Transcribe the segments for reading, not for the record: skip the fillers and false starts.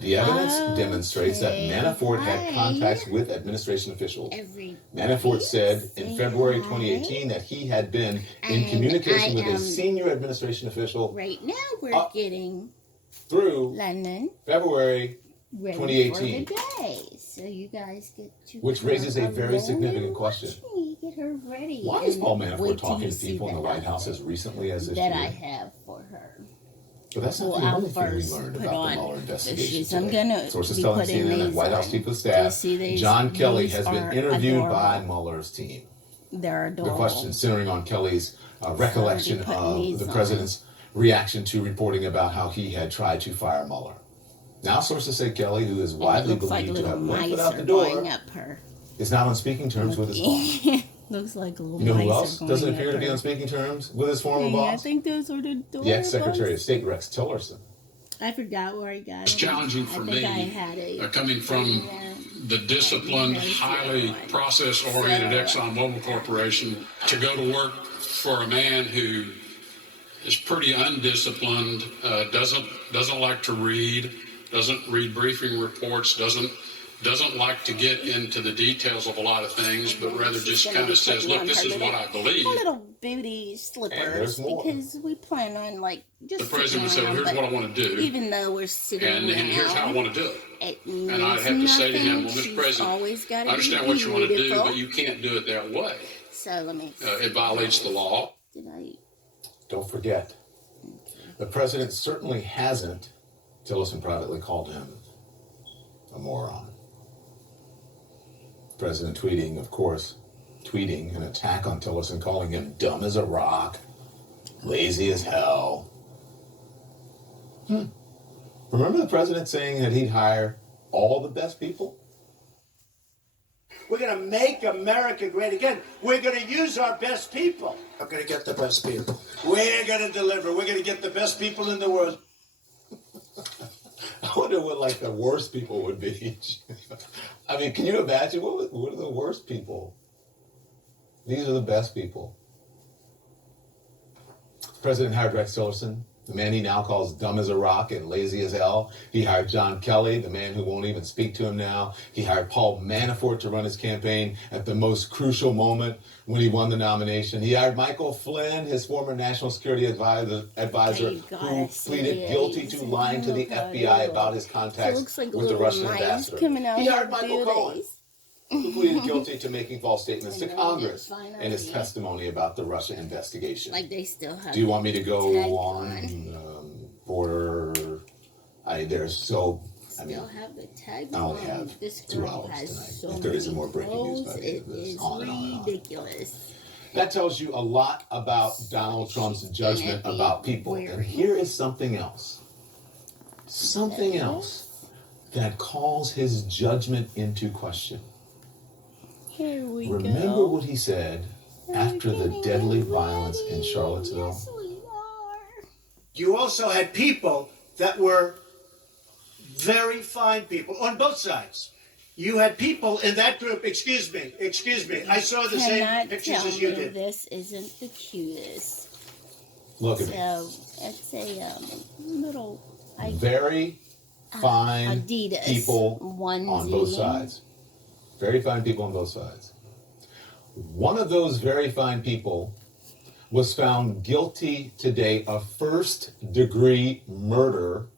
The evidence demonstrates that Manafort had contacts with administration officials. Manafort said in February 2018 that he had been in communication with a senior administration official. Right now we're getting through London February 2018. So you guys get to, which raises a very significant question. Get her ready. Why is Paul Manafort talking to people in the White House as recently as this year? That I have for her. But that's not the only thing we learned about the Mueller investigation I'm gonna Sources telling CNN that White House Chief of Staff John Kelly has been interviewed by Mueller's team. They're adorable. The question centering on Kelly's recollection of the president's reaction to reporting about how he had tried to fire Mueller. Now sources say Kelly, who is widely believed to have went without the door, is not on speaking terms with his boss. Looks like a little. You know who else doesn't appear to be on speaking terms with his former boss? I think those are the The ex-Secretary of State, Rex Tillerson. I forgot where I got it. It's challenging for me, coming from the disciplined, highly process-oriented ExxonMobil Corporation, to go to work for a man who is pretty undisciplined, doesn't like to read, doesn't read briefing reports, doesn't like to get into the details of a lot of things, but rather just kind of says, look, this is what I believe. Little booty slippers, because we plan on just the president would say, well, here's what I want to do. Even though we're sitting and here's how I want to do it. And I'd have to say to him, well, Mr. President, I understand what you want to do, but you can't do it that way. So let me it violates the law. Don't forget, the president certainly hasn't, Tillerson privately called him a moron. The president tweeting, of course, an attack on Tillerson, calling him dumb as a rock, lazy as hell. Remember the president saying that he'd hire all the best people? We're going to make America great again. We're going to use our best people. We're going to get the best people. We're going to deliver. We're going to get the best people in the world. I wonder what the worst people would be. I mean, can you imagine what are the worst people? These are the best people. The president hired Rex Tillerson, the man he now calls dumb as a rock and lazy as hell. He hired John Kelly, the man who won't even speak to him now. He hired Paul Manafort to run his campaign at the most crucial moment when he won the nomination. He hired Michael Flynn, his former national security advisor who pleaded guilty to lying to the FBI about his contacts with the Russian ambassador. He hired Michael Cohen, who pleaded guilty to making false statements to Congress in his testimony about the Russia investigation. They still have. Do you want me to go on, Porter? There's so. I mean, I only have 2 hours tonight. If there isn't more breaking news by the end of this, on and on. Ridiculous. That tells you a lot about Donald Trump's judgment about people. And here is something else. Something else that calls his judgment into question. Here we Remember what he said after the deadly violence in Charlottesville? Yes, we are. You also had people that were very fine people on both sides. You had people in that group, excuse me, I saw the same pictures as you did. This isn't the cutest. Look at me. So it's a little very fine Adidas people onesie on both sides. Very fine people on both sides. One of those very fine people was found guilty today of first-degree murder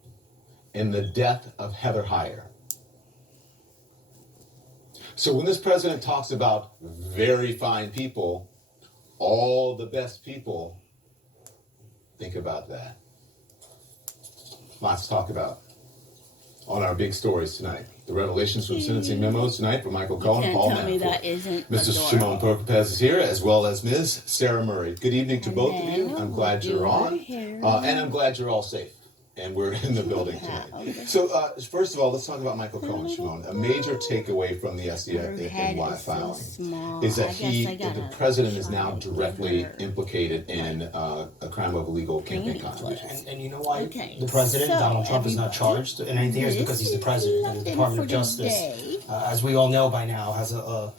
in the death of Heather Heyer. So when this president talks about very fine people, all the best people, think about that. Lots to talk about on our big stories tonight. The revelations from sentencing memos tonight from Michael Cohen, Paul Manafort. Mr. Shimon Porter-Mcafee is here, as well as Ms. Sarah Murray. Good evening to both of you. I'm glad you're on, and I'm glad you're all safe. And we're in the building tonight. So, first of all, let's talk about Michael Cohen, Shimon. A major takeaway from the SDNY filing is that the president is now directly implicated in a crime of illegal campaign contributions. And you know why the president, Donald Trump, is not charged in anything? Is because he's the president, and the Department of Justice, as we all know by now, has a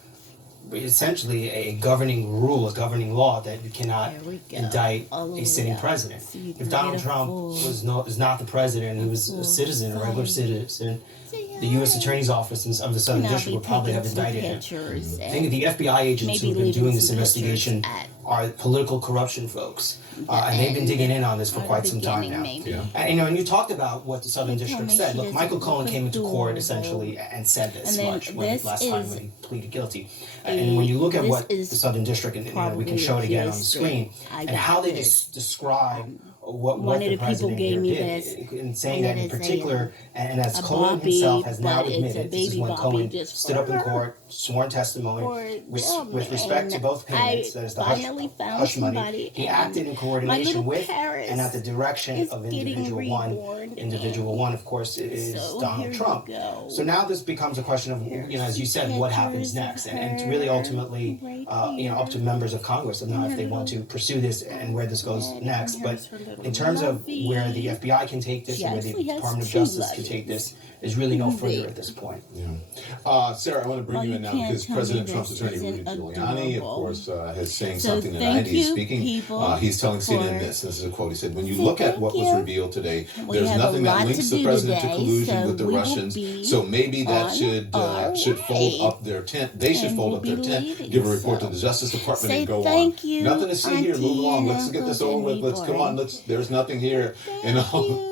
essentially a governing rule, a governing law that you cannot There we go. indict All the a way sitting up. president. So you If can Donald get a Trump full- is not the president, he was a citizen, a regular citizen, the U.S. Attorney's Office of the Southern And I'll District be would probably have taking some indicted him. pictures I and think the FBI agents maybe who have been leaving doing this some pictures investigation at are political corruption folks, and they've been end, digging in on this for or the quite some time beginning, now. maybe. Yeah. And, you know, and you talked about what the Southern They tell District me said. she Look, doesn't Michael Cohen look came into court adorable. essentially and said this And then much when this last time is when he pleaded guilty. And when you look at this what the is Southern District, and you know, we can probably show it a again on the PS3. screen, I and got how they this. just describe what One the of the people president gave here me did, this. and saying And that in it is particular, and as a Cohen Bobby, himself has now but it's a admitted, this is baby when Bobby Cohen just stood for up in her. court, sworn testimony, For them. with respect to And both payments, I that is the finally found hush money, somebody, he and acted in my coordination little with Paris and at the direction is of getting individual one. reborn, Individual and one, of course, is so Donald here you Trump. go. So now this becomes a question of, you know, as you said, what happens Pictures of next, and it's really her ultimately, right you know, up to members of Congress of now if they want to pursue this and where this goes next. But in terms of where the FBI can take this and where the She actually has Department of two Justice can take this, there's really no further There. at this point. Yeah. Sarah, I want to bring Well, you you in now can't because tell me President this Trump's attorney, Rudy isn't Giuliani, of adorable. course, is saying So something thank tonight. He's you, speaking. people, He's telling CNN for- this. This is a quote. He said, when you So look at thank what was you. revealed today, We there's have a nothing that lot links to the do president to today, collusion so with the we will Russians. be So maybe that on should our fold way. up their tent. They should And fold we'll up their be tent, leaving, give a report to so the Justice Department, say and go thank on. you, Nothing to see here. Move Auntie along. and Let's get this Uncle over with. Let's come on. Reborn. There's nothing here. Thank you.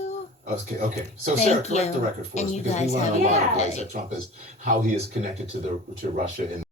Okay. So Thank Sarah, correct you. the record for And us you because we guys learn have a a lot of good ways day. that Trump is how he is connected to Russia in